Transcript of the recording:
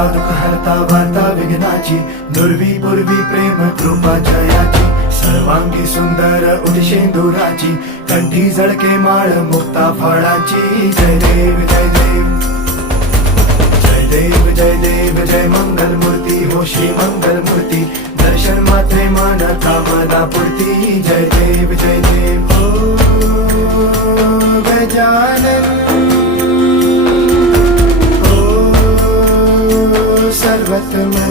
हरता दुःख हरता वार्ता विघ्नाची, दुर्वी पूर्वी प्रेम कृपा जयाची, सर्वांगी सुंदर उदिशेंदुराची, कंठी झळके माळ मुक्ता फळाची. जय देव जय देव जय देव जय देव जय मंगल मूर्ती हो श्री मंगल मूर्ती, दर्शन मात्रे मन कामना पूर्ती. जय देव जय देव हो गजानन हो सर्वतमन.